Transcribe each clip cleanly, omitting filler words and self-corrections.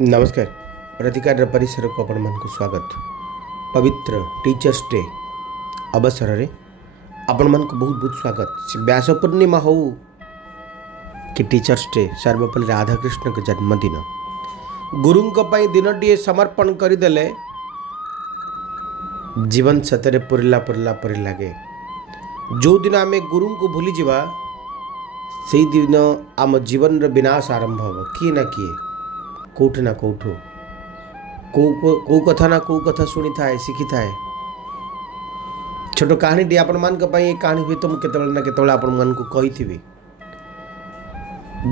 नमस्कार। प्रतिकार परिसर को आपण मन को स्वागत। पवित्र टीचर्स डे अवसर रे आपण मन को बहुत बहुत स्वागत। से व्यास पूर्णिमा हो कि टीचर्स डे सर्वपल्ली राधाकृष्ण के जन्मदिन गुरु दिनटी समर्पण करदेले जीवन सतरे पुरला पुरला परि लगे। जो दिन आम गुरु को भूली जावा से दिन आम जीवन विनाश आरंभ हो। किए ना किए कौटू ना कौटू कौ कथा ना कौ कथा शुणी थाए शिखी थाए। छोट कहानी आपण मान कहानी भी तो मुझे ना केत आपण मन को कही थी।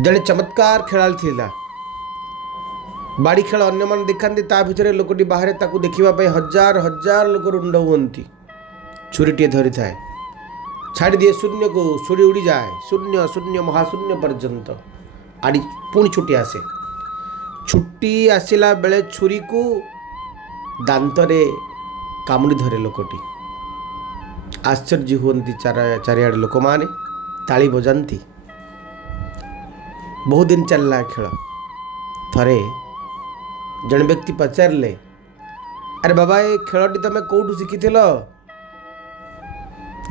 जड़े चमत्कार खेलाड़ी थिला बाड़ी खेल अन्य मन दिखाती ता भितर लोकटी बाहर ताकू देखा हजार हजार लोक रुंड हुंती। छुरीटे धरी थाए छाड़ी दिए शून्य को छुरी उड़ी जाए शून्य शून्य महाशून्य पर्यंत आड़ी पुणी छुट्टी आसे। छुट्टी आसला बेले छुरी को दांतरे कामुड़ी धरे लोकटी। आश्चर्य हुंती चारिआडे लोक माने ताली बजाती। बहुत दिन चलला खेल। थरे जन व्यक्ति पचारे अरे बाबा ये खेलटी तुम कौटू शिखी ना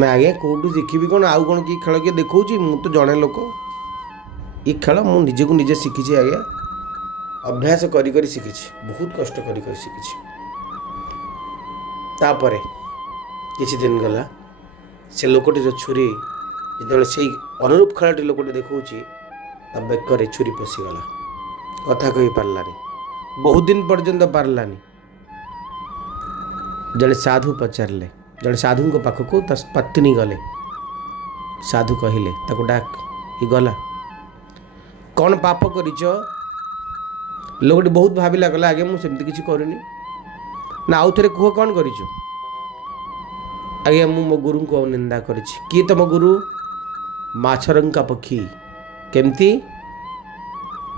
आज्ञा कौटू शिखी कौन आउ कौन कि खेल किए देखा मु तो जड़े लोक ये खेल मुझे को निजे शिखी आज्ञा अभ्यास करी शिखी बहुत कष्ट करी शिखी। तापर किसी दिन गला से लोकटी छुरी जो से अनुरूप खेलटी लोकटी देखा बेकर छुरी पशिगला कथा कही पार्लानी बहुत दिन पर्यंत पार्लानी। जड़े साधु पचारे जड़े साधु को पाखक पत्नी गले साधु कहले ताको डाक ही गला कौन पाप करिच। लोकटी बहुत भाविला गला आगे मुझे किसी करनी ना आउ थे कह कौन कर आज्ञा मो गुरु को निंदा कर किए तुम गुरु माछरंका पक्षी केमती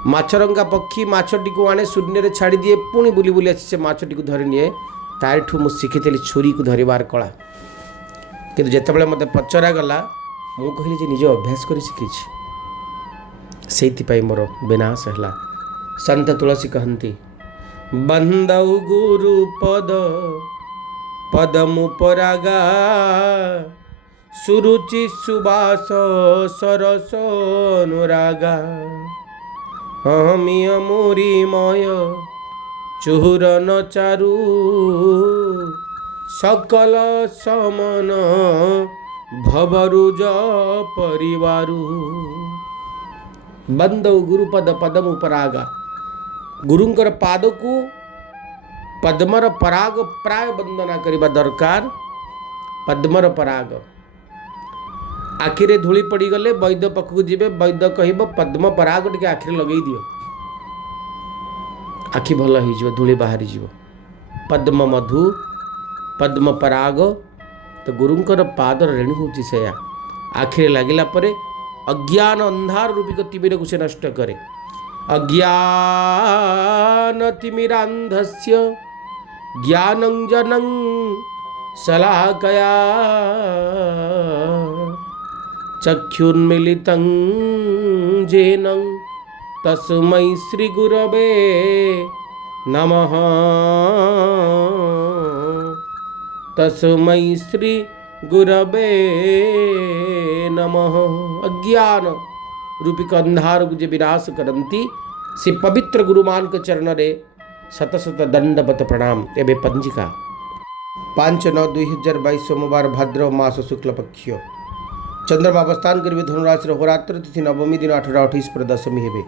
माछरंका पक्षी माछटी को आने शून्य छाड़ी दिए पुणी बुली बुली आसी से माछटी को धरी निए ताठू मुझे शिखी छुरी को धरबार कला कि जिते मत पचरा गला मु कहली निज अभ्यास कर शिखी से मोर विनाश है। संत तुलसी कहती बंदौ गुरु पद पदमुपरागा सुरुचि सुबास सरस अनुरागा अमिय मुरीमय चूरन चारु सकल समन भवरुज परिवारु। बंदौ गुरुपद पदम उपरागा गुरुंकर पाद को पद्मर पराग प्राय वंदना करने दरकार। पद्मर पराग आखिरे धूली पड़गले वैद्य पाखक जी वैद्य कह पद्म पराग टे आखिरे लगे दियो आखि भल हो धूली बाहरी जीव। पद्म मधु पद्म पराग तो गुरुंकर पाद रेणु होची से आखिरे लगिला परे अज्ञान अंधार रूपी तिमिर को से नष्ट करे। अज्ञान तिमिरांधस्य ज्ञानंजनं शलाकया चक्षुन्मीलितं येन तस्मै श्री गुरवे नमः तस्मै श्री गुरवे नमः। अज्ञान रूपी अंधार को जे विनाश करती से पवित्र गुरुमान के चरण रे शत शत दंडवत प्रणाम। एवं पंजिका 5/9/2022 सोमवार भाद्रव मास शुक्ल पक्ष चंद्रमा अवस्थान करेंगे धनुराशि होरात्र तिथि नवमी दिन 8:28 पर दशमी हेबे।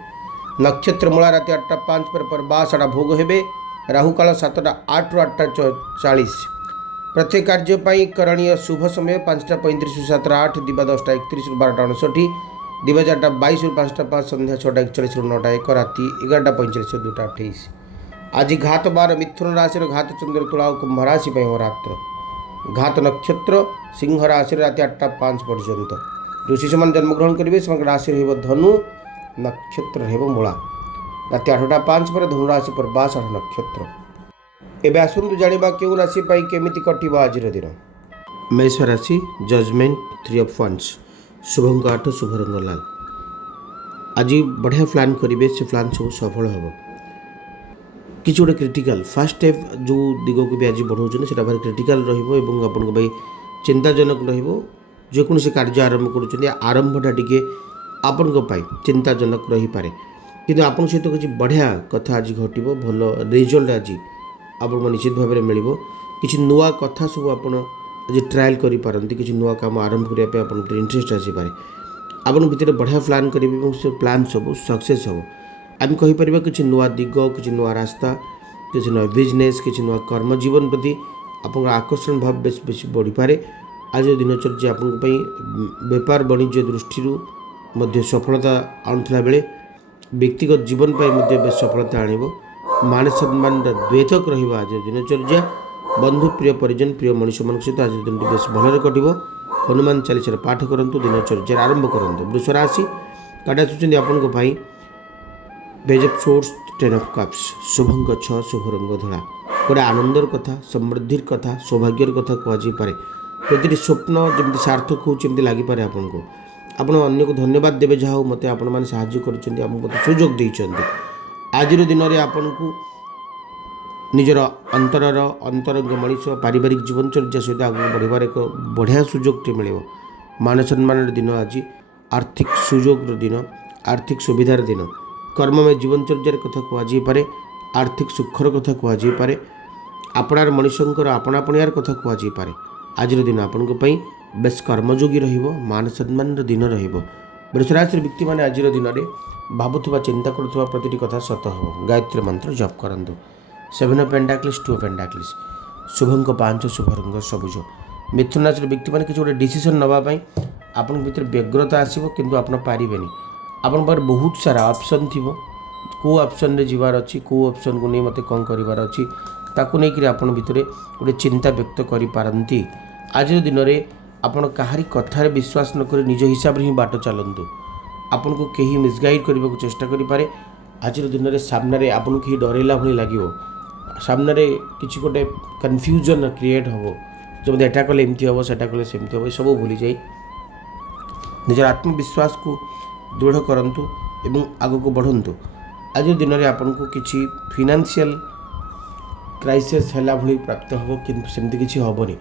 नक्षत्र मूला राति 8:05 पर बासड़ा भोग हेबे। राहुकाल 7:08 ରୁ 8:40। प्रत्येक कार्य करणीय शुभ समय 5:35 ରୁ 7:08 दिवा 10:31 ରୁ 12:59 दिवा 4:22 ରୁ 5:05 संध्या 6:41 ରୁ 9:01 राति 11:45 ରୁ 2:28। आज घात बार मिथुन राशि घात चंद्र तुला कुंभ राशि होरात्र घात नक्षत्र सिंह राशि राति 8:05 पर्यंत। जो शिशु मान जन्मग्रहण करेंगे से राशि धनु नक्षत्र मूला राति 8:05 पर धनुराशि पर 12 नक्षत्र। एवं आसतु जाना क्यों राशि केमी कट आज दिन। मेष राशि जजमेंट 3 ऑफ वांड्स शुभंक 8 शुभ रंग लाल। आज बढ़िया प्लान करेंगे से प्लान सब सफल हम କିଛି ଗୋଟେ କ୍ରିଟିକାଲ ଫାର୍ଷ୍ଟ ଷ୍ଟେପ୍ ଯେଉଁ ଦିଗକୁ ବି ଆଜି ବଢ଼ାଉଛନ୍ତି ସେଇଟା ଭାରି କ୍ରିଟିକାଲ ରହିବ ଏବଂ ଆପଣଙ୍କ ପାଇଁ ଚିନ୍ତାଜନକ ରହିବ। ଯେକୌଣସି କାର୍ଯ୍ୟ ଆରମ୍ଭ କରୁଛନ୍ତି ଆରମ୍ଭଟା ଟିକେ ଆପଣଙ୍କ ପାଇଁ ଚିନ୍ତାଜନକ ରହିପାରେ, କିନ୍ତୁ ଆପଣଙ୍କ ସହିତ କିଛି ବଢ଼ିଆ କଥା ଆଜି ଘଟିବ। ଭଲ ରେଜଲ୍ଟ ଆଜି ଆପଣଙ୍କୁ ନିଶ୍ଚିତ ଭାବରେ ମିଳିବ। କିଛି ନୂଆ କଥା ସବୁ ଆପଣ ଆଜି ଟ୍ରାଏଲ୍ କରିପାରନ୍ତି। କିଛି ନୂଆ କାମ ଆରମ୍ଭ କରିବା ପାଇଁ ଆପଣଙ୍କ ଭିତରେ ଇଣ୍ଟରେଷ୍ଟ ଆସିପାରେ। ଆପଣଙ୍କ ଭିତରେ ବଢ଼ିଆ ପ୍ଲାନ୍ କରିବେ ଏବଂ ସେ ପ୍ଲାନ୍ ସବୁ ସକ୍ସେସ୍ ହେବ। ଆମେ କହିପାରିବା କିଛି ନୂଆ ଦିଗ, କିଛି ନୂଆ ରାସ୍ତା, କିଛି ନୂଆ ବିଜନେସ୍, କିଛି ନୂଆ କର୍ମଜୀବନ ପ୍ରତି ଆପଣଙ୍କର ଆକର୍ଷଣ ଭାବ ବେଶୀ ବଢ଼ିପାରେ। ଆଜିର ଦିନଚର୍ଯ୍ୟା ଆପଣଙ୍କ ପାଇଁ ବେପାର ବାଣିଜ୍ୟ ଦୃଷ୍ଟିରୁ ମଧ୍ୟ ସଫଳତା ଆଣୁଥିଲା ବେଳେ ବ୍ୟକ୍ତିଗତ ଜୀବନ ପାଇଁ ମଧ୍ୟ ବେଶ ସଫଳତା ଆଣିବ। ମାନ ସମ୍ମାନର ଦ୍ୱୈତକ ରହିବ ଆଜିର ଦିନଚର୍ଯ୍ୟା। ବନ୍ଧୁ, ପ୍ରିୟ ପରିଜନ, ପ୍ରିୟ ମଣିଷମାନଙ୍କ ସହିତ ଆଜିର ଦିନଟି ବେଶ ଭଲରେ କଟିବ। ହନୁମାନ ଚାଳିଶାର ପାଠ କରନ୍ତୁ, ଦିନଚର୍ଯ୍ୟାରେ ଆରମ୍ଭ କରନ୍ତୁ। ବୃଷ ରାଶି କାର୍ଡ଼ ଆସୁଛନ୍ତି ଆପଣଙ୍କ ପାଇଁ page of swords, 10 of cups, ଶୁଭଙ୍କ 6, ଶୁଭ ରଙ୍ଗ ଧଳା। ଗୋଟେ ଆନନ୍ଦର କଥା, ସମୃଦ୍ଧିର କଥା, ସୌଭାଗ୍ୟର କଥା କୁହାଯାଇପାରେ। ପ୍ରତିଟି ସ୍ୱପ୍ନ ଯେମିତି ସାର୍ଥକ ହେଉଛି ଏମିତି ଲାଗିପାରେ ଆପଣଙ୍କୁ। ଆପଣ ଅନ୍ୟକୁ ଧନ୍ୟବାଦ ଦେବେ, ଯାହା ହଉ ମୋତେ ଆପଣମାନେ ସାହାଯ୍ୟ କରିଛନ୍ତି, ଆମକୁ ମୋତେ ସୁଯୋଗ ଦେଇଛନ୍ତି। ଆଜିର ଦିନରେ ଆପଣଙ୍କୁ ନିଜର ଅନ୍ତରଙ୍ଗ ମଣିଷ ପାରିବାରିକ ଜୀବନଚର୍ଯ୍ୟା ସହିତ ଆଗକୁ ବଢ଼ିବାର ଏକ ବଢ଼ିଆ ସୁଯୋଗଟି ମିଳିବ। ମାନ ସମ୍ମାନର ଦିନ ଆଜି, ଆର୍ଥିକ ସୁଯୋଗର ଦିନ, ଆର୍ଥିକ ସୁବିଧାର ଦିନ। କର୍ମମୟ ଜୀବନଚର୍ଯ୍ୟାର କଥା କୁହାଯାଇପାରେ, ଆର୍ଥିକ ସୁଖର କଥା କୁହାଯାଇପାରେ, ଆପଣାର ମଣିଷଙ୍କର ଆପଣାପଣିଆର କଥା କୁହାଯାଇପାରେ। ଆଜିର ଦିନ ଆପଣଙ୍କ ପାଇଁ ବେଶ କର୍ମଯୋଗୀ ରହିବ, ମାନ ସମ୍ମାନର ଦିନ ରହିବ। ବୃଷରାଶିର ବ୍ୟକ୍ତିମାନେ ଆଜିର ଦିନରେ ଭାବୁଥିବା ଚିନ୍ତା କରୁଥିବା ପ୍ରତିଟି କଥା ସତ ହେବ। ଗାୟତ୍ରୀ ମନ୍ତ୍ର ଜପ କରନ୍ତୁ। 7 ଅଫ୍ ପେଣ୍ଟାକ୍ଲିସ୍, 2 ଅଫ୍ ପେଣ୍ଟାକ୍ଲିସ୍, ଶୁଭଙ୍କ 5, ଶୁଭ ରଙ୍ଗ ସବୁଜ। ମିଥୁନ ରାଶିର ବ୍ୟକ୍ତିମାନେ କିଛି ଗୋଟେ ଡିସିସନ୍ ନେବା ପାଇଁ ଆପଣଙ୍କ ଭିତରେ ବ୍ୟଗ୍ରତା ଆସିବ, କିନ୍ତୁ ଆପଣ ପାରିବେନି। ଆପଣଙ୍କ ପାଖରେ ବହୁତ ସାରା ଅପସନ୍ ଥିବ। କେଉଁ ଅପସନ୍ରେ ଯିବାର ଅଛି, କେଉଁ ଅପସନ୍କୁ ନେଇ ମୋତେ କ'ଣ କରିବାର ଅଛି, ତାକୁ ନେଇକରି ଆପଣ ଭିତରେ ଗୋଟେ ଚିନ୍ତା ବ୍ୟକ୍ତ କରିପାରନ୍ତି। ଆଜିର ଦିନରେ ଆପଣ କାହାରି କଥାରେ ବିଶ୍ୱାସ ନ କରି ନିଜ ହିସାବରେ ହିଁ ବାଟ ଚାଲନ୍ତୁ। ଆପଣଙ୍କୁ କେହି ମିସଗାଇଡ଼୍ କରିବାକୁ ଚେଷ୍ଟା କରିପାରେ। ଆଜିର ଦିନରେ ସାମ୍ନାରେ ଆପଣଙ୍କୁ କେହି ଡରେଇଲା ଭଳି ଲାଗିବ। ସାମ୍ନାରେ କିଛି ଗୋଟେ କନଫ୍ୟୁଜନ୍ କ୍ରିଏଟ୍ ହେବ, ଯେମିତି ଏଟା କଲେ ଏମିତି ହେବ, ସେଟା କଲେ ସେମିତି ହେବ। ଏସବୁ ଭୁଲିଯାଇ ନିଜର ଆତ୍ମବିଶ୍ୱାସକୁ ଦୃଢ଼ କରନ୍ତୁ ଏବଂ ଆଗକୁ ବଢ଼ନ୍ତୁ। ଆଜିର ଦିନରେ ଆପଣଙ୍କୁ କିଛି ଫିନାନ୍ସିଆଲ କ୍ରାଇସିସ୍ ହେଲା ଭଳି ପ୍ରାପ୍ତ ହେବ, କିନ୍ତୁ ସେମିତି କିଛି ହେବନି।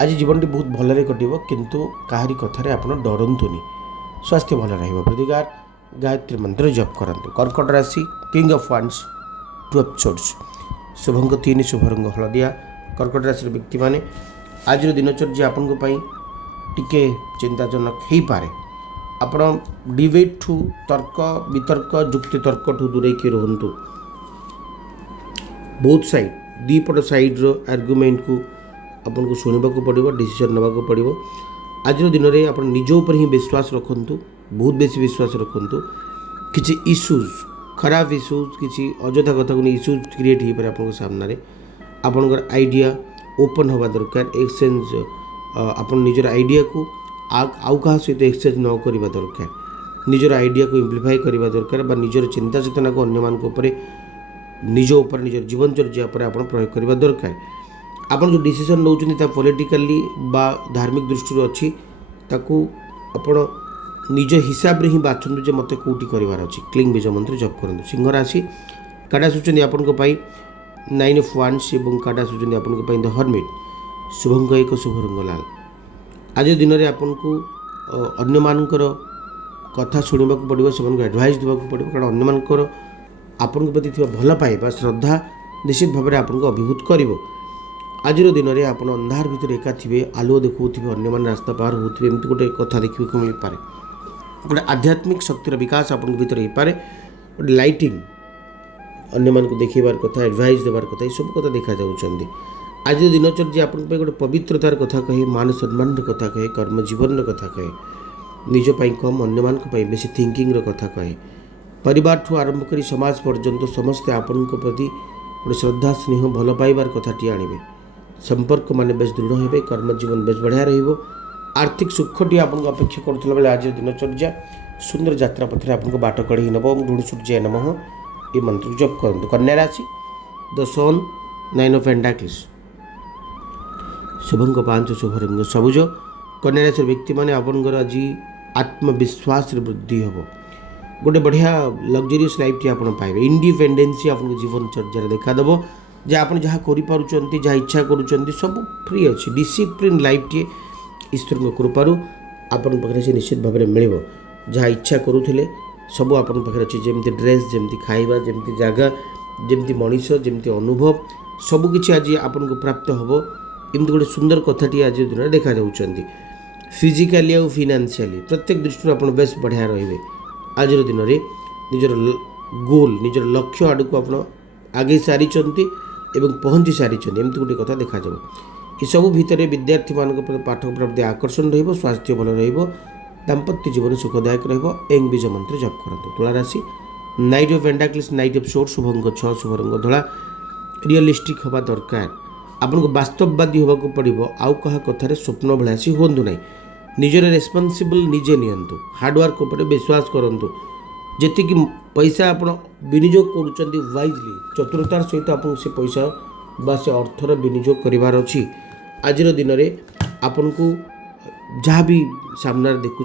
ଆଜି ଜୀବନଟି ବହୁତ ଭଲରେ କଟିବ, କିନ୍ତୁ କାହାରି କଥାରେ ଆପଣ ଡରନ୍ତୁନି। ସ୍ୱାସ୍ଥ୍ୟ ଭଲ ରହିବ। ପ୍ରତିକାର ଗାୟତ୍ରୀ ମନ୍ତ୍ର ଜପ କରନ୍ତୁ। କର୍କଟ ରାଶି, କିଙ୍ଗ ଅଫ୍ ୱାଣ୍ଡସ୍, 2 ଅଫ୍ ସୋର୍ଡସ୍, ଶୁଭଙ୍କ 3, ଶୁଭ ରଙ୍ଗ ହଳଦିଆ। କର୍କଟ ରାଶିର ବ୍ୟକ୍ତିମାନେ ଆଜିର ଦିନଚର୍ଯ୍ୟା ଆପଣଙ୍କ ପାଇଁ ଟିକେ ଚିନ୍ତାଜନକ ହେଇପାରେ। ଆପଣ ଡିବେଟ୍ଠୁ, ତର୍କ ବିତର୍କ, ଯୁକ୍ତିତର୍କଠୁ ଦୂରେଇକି ରୁହନ୍ତୁ। ବହୁତ ସାଇଡ଼୍, ଦୁଇପଟ ସାଇଡ଼୍ର ଆର୍ଗୁମେଣ୍ଟକୁ ଆପଣଙ୍କୁ ଶୁଣିବାକୁ ପଡ଼ିବ, ଡିସିସନ୍ ନେବାକୁ ପଡ଼ିବ। ଆଜିର ଦିନରେ ଆପଣ ନିଜ ଉପରେ ହିଁ ବିଶ୍ୱାସ ରଖନ୍ତୁ, ବହୁତ ବେଶୀ ବିଶ୍ୱାସ ରଖନ୍ତୁ। କିଛି ଇସ୍ୟୁଜ୍, ଖରାପ ଇସ୍ୟୁଜ୍, କିଛି ଅଯଥା କଥାକୁ ନେଇ ଇସ୍ୟୁଜ୍ କ୍ରିଏଟ୍ ହେଇପାରେ ଆପଣଙ୍କ ସାମ୍ନାରେ। ଆପଣଙ୍କର ଆଇଡ଼ିଆ ଓପନ୍ ହେବା ଦରକାର। ଏକ୍ସଚେଞ୍ଜ, ଆପଣ ନିଜର ଆଇଡ଼ିଆକୁ ଆଉ କାହା ସହିତ ଏକ୍ସଚେଞ୍ଜ ନ କରିବା ଦରକାର। ନିଜର ଆଇଡ଼ିଆକୁ ଇମ୍ପ୍ଲିଫାଏ କରିବା ଦରକାର, ବା ନିଜର ଚିନ୍ତା ଚେତନାକୁ ଅନ୍ୟମାନଙ୍କ ଉପରେ, ନିଜ ଉପରେ, ନିଜର ଜୀବନଚର୍ଯ୍ୟା ଉପରେ ଆପଣ ପ୍ରୟୋଗ କରିବା ଦରକାର। ଆପଣ ଯେଉଁ ଡିସିସନ୍ ନେଉଛନ୍ତି ତା ପଲିଟିକାଲି ବା ଧାର୍ମିକ ଦୃଷ୍ଟିରୁ ଅଛି, ତାକୁ ଆପଣ ନିଜ ହିସାବରେ ହିଁ ବାଛନ୍ତୁ ଯେ ମୋତେ କେଉଁଠି କରିବାର ଅଛି। କ୍ଲିଂ ବୀଜ ମନ୍ତ୍ର ଜପ କରନ୍ତୁ। ସିଂହ ରାଶି କାର୍ଡ଼ ଆସୁଛନ୍ତି ଆପଣଙ୍କ ପାଇଁ 9 ଅଫ୍ ୱାଣ୍ଡସ୍ ଏବଂ କାର୍ଡ଼ ଆସୁଛନ୍ତି ଆପଣଙ୍କ ପାଇଁ ଦ ହର୍ମିଟ୍, ଶୁଭଙ୍କ 1, ଶୁଭ ରଙ୍ଗ ଲାଲ। ଆଜି ଦିନରେ ଆପଣଙ୍କୁ ଅନ୍ୟମାନଙ୍କର କଥା ଶୁଣିବାକୁ ପଡ଼ିବ, ସେମାନଙ୍କୁ ଆଡ଼ଭାଇସ୍ ଦେବାକୁ ପଡ଼ିବ, କାରଣ ଅନ୍ୟମାନଙ୍କର ଆପଣଙ୍କ ପ୍ରତି ଥିବା ଭଲ ପାଇବା, ଶ୍ରଦ୍ଧା ନିଶ୍ଚିତ ଭାବରେ ଆପଣଙ୍କୁ ଅଭିଭୂତ କରିବ। ଆଜିର ଦିନରେ ଆପଣ ଅନ୍ଧାର ଭିତରେ ଏକା ଥିବେ, ଆଲୁଅ ଦେଖାଉଥିବେ, ଅନ୍ୟମାନେ ରାସ୍ତା ପାର ହେଉଥିବେ, ଏମିତି ଗୋଟେ କଥା ଦେଖିବାକୁ ମିଳିପାରେ। ଗୋଟେ ଆଧ୍ୟାତ୍ମିକ ଶକ୍ତିର ବିକାଶ ଆପଣଙ୍କ ଭିତରେ ହେଇପାରେ। ଗୋଟେ ଲାଇଟିଂ, ଅନ୍ୟମାନଙ୍କୁ ଦେଖାଇବାର କଥା, ଆଡ଼ଭାଇସ୍ ଦେବାର କଥା, ଏସବୁ କଥା ଦେଖାଯାଉଛନ୍ତି। ଆଜିର ଦିନଚର୍ଯ୍ୟା ଆପଣଙ୍କ ପାଇଁ ଗୋଟେ ପବିତ୍ରତାର କଥା କହେ, ମାନ ସମ୍ମାନର କଥା କହେ, କର୍ମଜୀବନର କଥା କହେ। ନିଜ ପାଇଁ କମ୍, ଅନ୍ୟମାନଙ୍କ ପାଇଁ ବେଶୀ ଥିଙ୍କିଂର କଥା କହେ। ପରିବାରଠୁ ଆରମ୍ଭ କରି ସମାଜ ପର୍ଯ୍ୟନ୍ତ ସମସ୍ତେ ଆପଣଙ୍କ ପ୍ରତି ଗୋଟେ ଶ୍ରଦ୍ଧା, ସ୍ନେହ, ଭଲ ପାଇବାର କଥାଟି ଆଣିବେ। ସମ୍ପର୍କ ମାନେ ବେଶ ଦୃଢ଼ ହେବେ, କର୍ମଜୀବନ ବେଶ ବଢ଼ିଆ ରହିବ। ଆର୍ଥିକ ସୁଖଟି ଆପଣଙ୍କୁ ଅପେକ୍ଷା କରୁଥିଲା ବେଳେ ଆଜିର ଦିନଚର୍ଯ୍ୟା ସୁନ୍ଦର ଯାତ୍ରା ପଥରେ ଆପଣଙ୍କୁ ବାଟ କଢ଼େଇ ନେବ। ଋଣ ସୂର୍ଯ୍ୟ ନମଃ ଏ ମନ୍ତ୍ର ଜପ କରନ୍ତୁ। କନ୍ୟା ରାଶି, ଦ ସନ୍, 9 ଅଫ୍ ପେଣ୍ଟାକ୍ଲିସ୍, ଶୁଭଙ୍କ 5, ଶୁଭ ରଙ୍ଗ ସବୁଜ। କନ୍ୟା ରାଶିର ବ୍ୟକ୍ତିମାନେ ଆପଣଙ୍କର ଆଜି ଆତ୍ମବିଶ୍ୱାସରେ ବୃଦ୍ଧି ହେବ। गोटे बढ़िया लग्जरीयस लाइफ आप पाइबे इंडिपेंडेंसी आपको जीवन चर्चा देखादेव जे आप जहाँ करें जहाँ इच्छा करुँच सब फ्री अच्छी डिसिप्लिन लाइफ टे ईश्वर कृपारू आपण पाखे से निश्चित भाव में मिल जहाँ इच्छा करुले सब आप अच्छे जमी ड्रेस जमी खाଇବା जमी जगह जमी मनीष जमी अनुभव सबकि आज आपन को प्राप्त हम एमती गोटे सुंदर कथाटी आज दिन में देखा जाऊँच फिजिकाली आउ फिनान्शियली प्रत्येक दृष्टि आप बेस बढ़िया रे आज दिन में निजर गोल निजर लक्ष्य आड़ को आप आगे सारी एवं पहुँची सारी एमती गोटे कथा देखा ये सब भितर विद्यार्थी मान पाठ प्रति आकर्षण रही स्वास्थ्य भल दाम्पत्य जीवन सुखदायक रंग बीज मंत्र जप करते तुला राशि knight of pentacles knight of swords शुभंग 6 शुभरंग धला रियलिस्टिक हवा दरकार आपको वास्तववादी होगा पड़ो आउ कहा कथार स्वप्न भलासी हूँ ना निजर रेस्पॉन्सिबल निजे नियंतु हार्डवर्क उपर विश्वास करूँ जी पैसा आप विनियोग कर वाइजली चतुरतार सहित आप से पैसा बा से अर्थर विनियोग करार अच्छी आज दिन में आपन को जहाँ भी सामने देखुं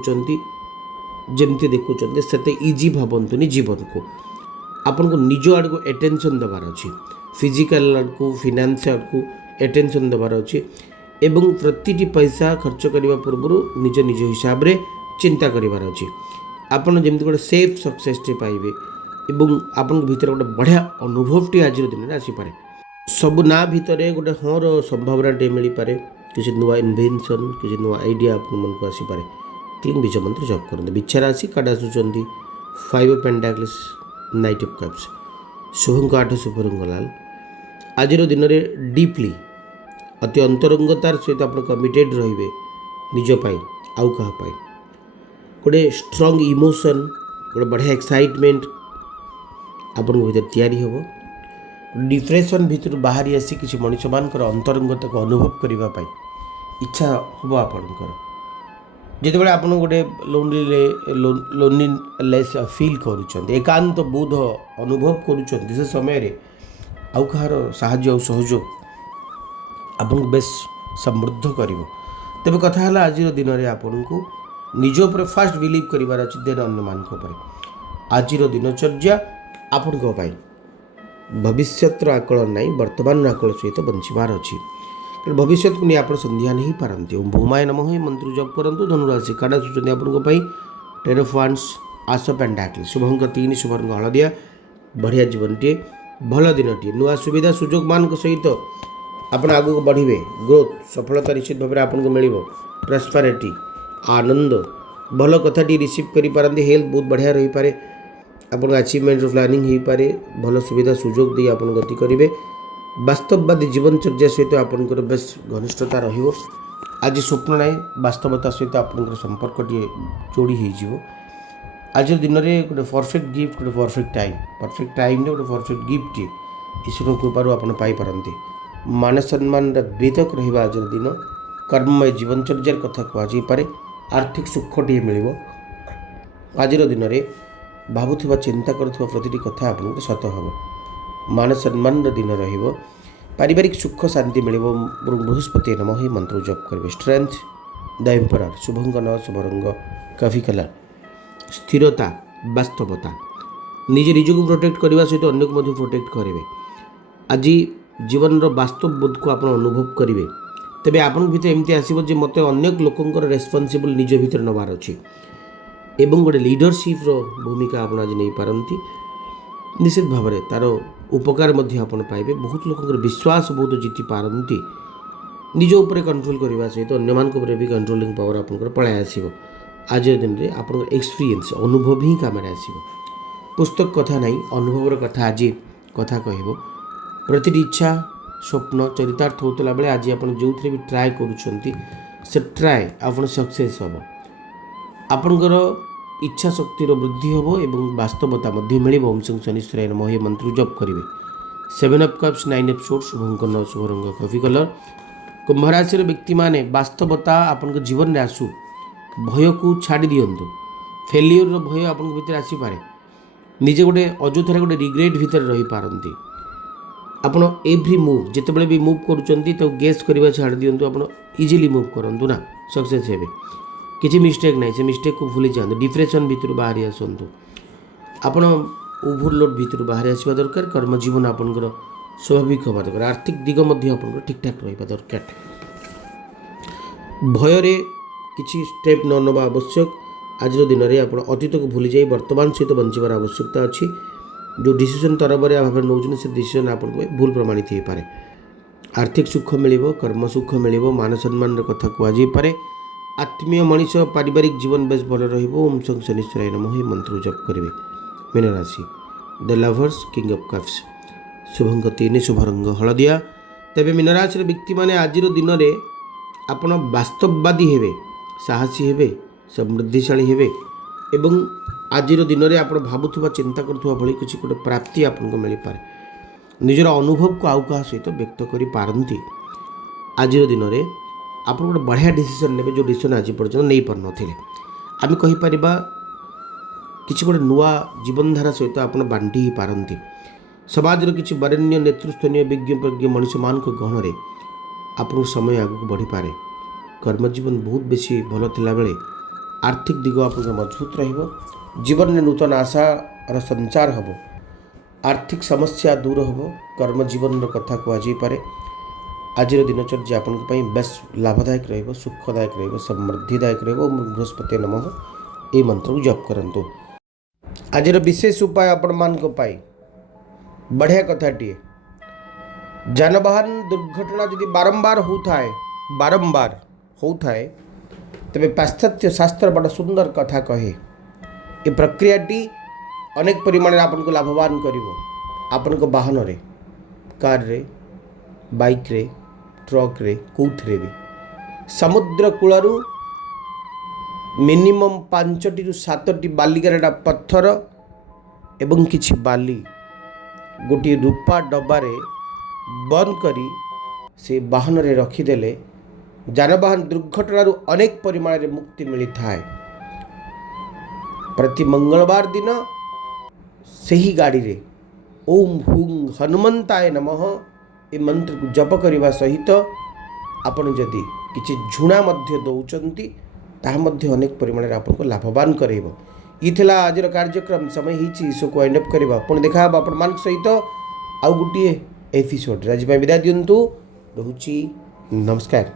जमती देखुं से इजी भावतुनि जीवन को आपन को निज आड़ को एटेंशन देवार अच्छी फिजिकल आड़ को फिनान्स आड़ को एटेंशन देवार अच्छी एवं प्रति पैसा खर्च करने पूर्व निज निज हिसाब से चिंता करार अच्छी आपन जमी गोटे सेफ सक्सेस पाइबे एवं आपन भीतर गोटे बढ़िया अनुभवटी आज दिन में आसीपे सब ना भितर गोटे हाँ संभावना मिल पारे किसी नुआ इनभेनसन किसी नुआ आइडिया आप मन को आसीपे क्लीन बीज मंत्र जप करते बिच्छा राशि कार्ड आसुँच 5 of pentacles knight of cups शुभंक 8 शुभरंग लाल आज दिन में डीपली अति अंतरंगतार सहित आप कमिटेड रे निज आउ क्या गोटे स्ट्रंग इमोशन गोटे बढ़िया एक्साइटमेंट आपन भीतर तैयारी हम डिप्रेशन भीतर बाहरी आसी किसी मनीष मानकर अंतरंगता को अनुभव करने इच्छा हम आपणकर जिते आप गोटे लोनलीनेस फील करुँच एकांत बोध अनुभव करुँच से समय आउ कहार साहाय्य और सहयोग आपन बेस समृद्ध कर तेज कथा है आज दिन में आपन को निज उपर फास्ट बिलीव करार अच्छे देन अन्य मान आज दिनचर्या आपण भविष्य आकलन नहीं वर्तमान आकलन सहित बंचार अच्छी भविष्य को नहीं आप संध्या नहीं पारती भूमाय नमः मंत्र जप करूँ धनुराशि कार्ड आसुँच आपंपाई 10 of wands ace of pentacles शुभंक 3 शुभरंग हलदिया बढ़िया जीवन टे भल दिन टे नुआ सुविधा सुजोग मान सहित आप आगू बढ़े ग्रोथ सफलता निश्चित भाव में आपको मिल प्रस्पेरिटी आनंद भल कथाटी रिसीव करें हेल्थ बहुत बढ़िया रही पारे आप अचिवमेंट प्लानिंग हो पारे भल सुविधा सुजोग दे आप गति करेंगे वास्तववादी जीवन चर्या सहित आपंकर बेस घनिष्ठता रही आज स्वप्न ना वास्तवता सहित आप संपर्क टे जोड़ी हो आज दिन में गोटे परफेक्ट गिफ्ट गोटे परफेक्ट टाइम गोटे परफेक्ट गिफ्ट ईश्वर कृपार आप पाइपारती मान सम्मान बेतक रहा आज दिन कर्ममय जीवनचर्यार कथा कहुपे आर्थिक सुखटे मिल आज दिन में भावुवा चिंता करुवा प्रति कथा आप सत हम मान सम्मान दिन पारिवारिक सुख शांति मिल बृहस्पति नमः मंत्र जप करेंगे स्ट्रेंथ द एम्परर शुभंग 9 शुभरंग कॉफी कलर स्थिरता वास्तवता निजे निज को प्रोटेक्ट करने सहित अन्य को प्रोटेक्ट करेंगे आज जीवन वास्तव बोध को आप अनुभव करेंगे तेज आपण भीतर एमती आसो मत अनेक लोकंर रेस्पॉन्सिबल निज भीतर नबार अच्छी एवं गोटे लीडरशिप भूमिका आप आज नहीं पारती निश्चित भाव में तार उपकार पाइबे बहुत लोक विश्वास बहुत जीति पारती निज उपर कंट्रोल करने सहित अन्य भी कंट्रोलिंग पावर आप पलाय आसो आज दिन में आप एक्सपीरियंस अनुभव ही कम आसो पुस्तक कथा नहीं अनुभवर कथा आज कथा कह प्रति इच्छा स्वप्न चरितार्थ होता बेले आज आप जो भी ट्राए कर ट्राए आप सक्सेस हम आपणकर इच्छा शक्तिर वृद्धि हम और वास्तवता मिल ओम सिंह शनिश्वराय नमः मंत्र जप करेंगे 7 ऑफ कप्स 9 ऑफ सोर्स शुभंक 9 शुभरंग कॉफी कलर कुंभ राशि व्यक्ति माने वास्तवता आपन जीवन में आसू भय को छाड़ी दिंतु फेल्यूर भय आप भीतर आसीपे निजे गोटे अଯଥାରେ गोटे रिग्रेट भितर रही पारती आप एव्री मुव जिते भी मुव कर गेस करवा छाड़ दिंतु आप इजिली मुव करूँ ना सक्सेस हे किसी मिस्टेक ना से मिस्टेक को भूली जातु डिप्रेशन भितर बाहरी आसतु ଆପଣ ओभरलोड भितर बाहर आसवा दरकार। कर्मजीवन आपंकर स्वाभाविक हवा दरकार। आर्थिक दिग आपंकर ठीक ठाक रहा दरकार। भयर किसी स्टेप न नवा आवश्यक। आज दिन में आप अतीत को भूली जाए वर्तमान सहित बंचार आवश्यकता अच्छी। जो डिसीजन तरबरिया भाव नौ से डिसीजन आप भूल प्रमाणित हो पाए। आर्थिक सुख मिल, कर्म सुख मिल, मान सम्मान कथा कहुपे। आत्मीय मनीष पारिवारिक जीवन बेस भल रोम शं शनिश्चराय नमः मंत्र जप करेंगे। मीन राशि the lovers king of cups. Shubhang 3 शुभ रंग हलदिया। तेरे मीन राशि व्यक्ति मैंने आज दिन में आपण वास्तववादी हेबे, साहसी हेबे, समृद्धिशाली हेबे एवं आज दिन में आप भावुवा चिंता करुवा भली किसी गोटे प्राप्ति आपको मिल पाए। निजर अनुभव को आउ क्या सहित व्यक्त कर पारती। आज दिन में आप गोटे बढ़िया डिसीजन ने जो डिसीजन आज पर्यटन नहीं पार नी आम कहीपर किसी गोटे नुआ जीवनधारा सहित आप बांटी ही पारती। समाज किसी वरेण्य नेतृस्थनीय विज्ञ मनीष मान गहन आप समय आगू बढ़ी पारे। कर्मजीवन बहुत बेसी भल थिला बेले आर्थिक दिग आप मजबूत रहिबो। जीवन में नूतन आशार संचार हम। आर्थिक समस्या दूर हम। कर्मजीवन कथा कहुपे। आज दिनचर्या आपण बेस लाभदायक रहिबो, सुखदायक रहिबो, समृद्धिदायक रहिबो। बृहस्पति नमः ये मंत्र को जप करंतु। आज विशेष उपाय आपण मान को पाई बढ़िया कथाटीए। जानवाहन दुर्घटना जदि बारंबार होता है तेरे पाश्चात्य शास्त्र बड़ा सुंदर कथा कहे। ये प्रक्रियाटी अनेक परिमाण आपन को लाभवान करिवो। आपन को वाहन रे, कार रे, बाइक रे, ट्रक रे, कौथरे भी समुद्र कूलू मिनिमम 5 टी 7 बालिकारेटा पत्थर एवं किछि बाली गोटे रूपा डबारे बंद करी से वाहन रे रखीदेले जानवाहन दुर्घटना अनेक परिमाण रे मुक्ति मिली थाए। प्रति मंगलवार दिन सही गाड़ी रे ओम हुं हनुमंताय नमः ये मंत्र को जप करने सहित आपण जदि किसी झुणा मध्य दौरान ताहा मध्य अनेक परिमाण आपको लाभवान करेब। ये थिला आजर कार्यक्रम समय ही शो को वाइंड अप करबा। पुणी देखा आपण मान सहित आउ गोटे एपिसोड। आज विदाय दिंतु। रोची नमस्कार।